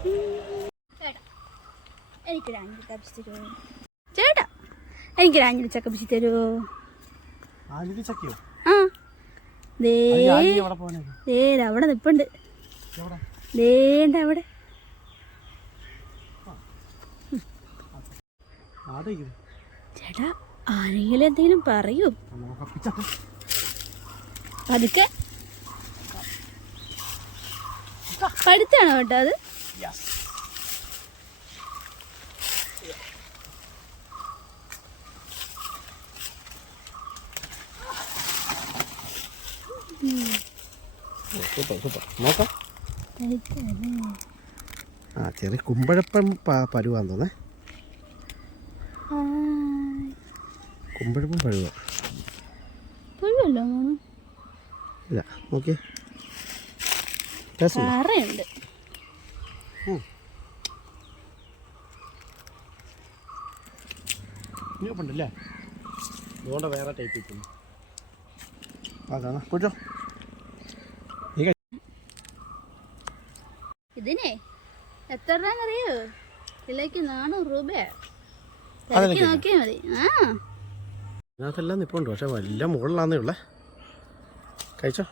ചേട്ടാ എനിക്കൊരു കപ്പിച്ച് തരുമോ ചേട്ടാ എനിക്ക് അഞ്ഞൂറ് ചക്ക പിച്ച് തരുമോ ആ ദേ അവിടെ നിപ്പുണ്ട്. ദേണ്ട അവിടെ. ചേട്ടാ ആരെങ്കിലും എന്തെങ്കിലും പറയൂ. പതുക്കെ. പഴുത്താണോ കേട്ടോ അത്? യെസ് സൂപ്പർ സൂപ്പർ നോക്കാം. ആ ചെറിയ കുമ്പഴപ്പം പരുവാന്ന് തോന്നേ കുമ്പഴപ്പം പഴുവ ഇല്ല നോക്കിയേ. ടേസ്റ്റ് ഉണ്ടോ? കറയുണ്ട് ഇനിയൊപ്പുണ്ടല്ലേ അതുകൊണ്ട് വേറെ ടൈപ്പ് കിട്ടുന്നു അതാണ്. കുറ്റോ ഇതിനെ എത്ര രൂപ അറിയോ? കിലോയ്ക്ക് നാനൂറ് രൂപയാ. നോക്കിയാൽ മതി. ആ. അതിനകത്തെല്ലാം നിപ്പുണ്ട്. പക്ഷെ വല്ല മുകളിലാന്നേ ഉള്ളേ. കഴിച്ചോ?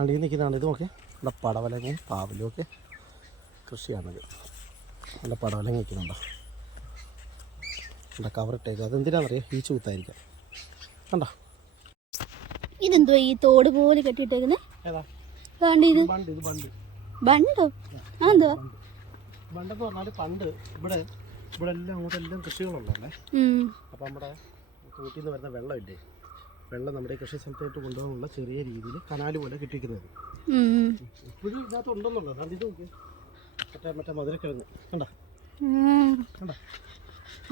അടി നിൽക്കുന്നതാണ്. ഇത് നോക്കി. ഇവിടെ പടവലങ്ങയും പാവലും ഒക്കെ കൃഷിയാണത്. നല്ല പടവലങ്ങ നിൽക്കുന്നുണ്ടോ? ഇവിടെ കവറിട്ടേക്ക് അതെന്തിനാണെന്നറിയാം? ഈ ചൂത്തായിരിക്കാം. കണ്ടോ? ഇതെന്തോ ഈ തോട് പോലെ കെട്ടിയിട്ടേക്കുന്നേ? ഏതാ? വേണ്ട ഇത്? ബണ്ട് എന്തുവാ ബണ്ടെന്ന് പറഞ്ഞാൽ പണ്ട് ഇവിടെ ഇവിടെ എല്ലാം അങ്ങോട്ടെല്ലാം കൃഷികളുള്ളതല്ലേ? കൃഷികളുണ്ടല്ലേ അപ്പോൾ നമ്മുടെ കൂട്ടിൽ നിന്ന് വരുന്ന വെള്ളമില്ലേ? വെള്ളം നമ്മുടെ കൃഷി സ്ഥലത്തോട്ട് കൊണ്ടുപോകാനുള്ള ചെറിയ രീതിയിൽ കനാൽ പോലെ കെട്ടിക്കുന്നത്. ഇപ്പോഴും ഇതിനകത്ത് ഉണ്ടെന്നുള്ളത് അത് ഇത് നോക്കി മറ്റേ മറ്റേ മധുരക്കിഴങ്ങ്. കണ്ട. കണ്ട?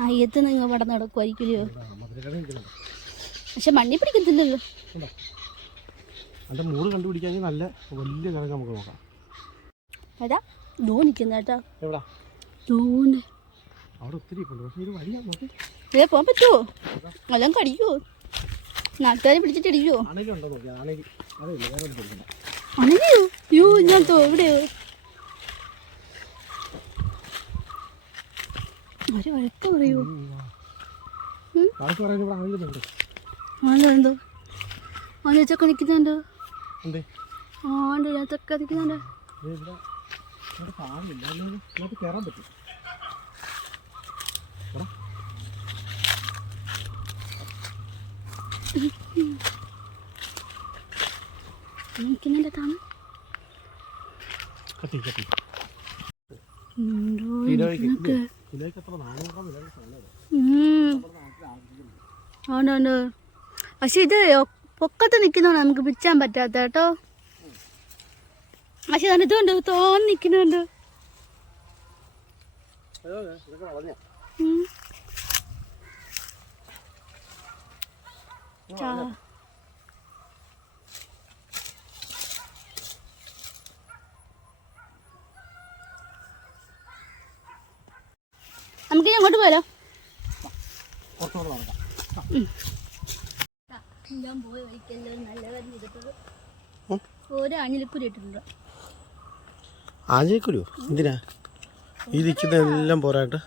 അയ്യത്ത് നിങ്ങൾ ഇവിടെ നടക്കുമായിരിക്കില്ലയോ മധുരക്കിഴങ്ങ് പക്ഷെ മണ്ണി പിടിക്കത്തില്ലല്ലോ. കണ്ട? അതിന്റെ മൂട് കണ്ടുപിടിക്കാമെങ്കിൽ നല്ല വലിയ കിഴങ്ങ് നമുക്ക് നോക്കാം. ഏതാ ദൂ നിൽക്കുന്ന കേട്ടോ. എവിടാ? ദൂണ്ട് അവിടെ ഒത്തിരി ഉണ്ട് പക്ഷേ ഇത് വഴിയാ നോക്കി. ഇതേ പോകാൻ പറ്റുമോ എല്ലാം കടിക്കുമോ നാട്ടുകാരെ പിടിച്ചിട്ട് പിടിക്കണ്ട. അണയോ യോ ഞാൻ എവിടെയോ ഒരു വഴക്ക് പറയൂ. എന്തോ? ആണ്ട് ചക്ക നിൽക്കുന്നുണ്ടോ ആണ്ട് ഞാൻ ചക്ക നിൽക്കുന്നുണ്ടോ കയറാൻ പറ്റും എടാ നിൽക്കുന്നുണ്ട് താന്ന് കത്തി കത്തി ഉണ്ടോ കിലോയ്ക്ക് നിനക്ക് കിലോയ്ക്ക് എത്ര നാനൂറാം വില സാധനം ഉണ്ട് ഉണ്ട് പക്ഷെ ഇത് പൊക്കത്ത് നിൽക്കുന്നതാണ് നമുക്ക് പിച്ചാൻ പറ്റാത്ത കേട്ടോ. പക്ഷെ അതിന് ഇതുണ്ട് തോന്നി നിൽക്കുന്നുണ്ട് നമുക്ക് അങ്ങോട്ട് പോയാലോ ഞാൻ പോയി വഴിക്കല്ലോ നല്ല കാര്യം ചെയ്തിട്ടത് ഉം. ഓരോ അഞ്ഞിലിക്കുരി ഇട്ടിട്ടുണ്ട്. ആഞ്ഞിലിക്കുരിയോ എന്തിനാ? ഈ നിൽക്കുന്ന എല്ലാം പോരാട്ട്.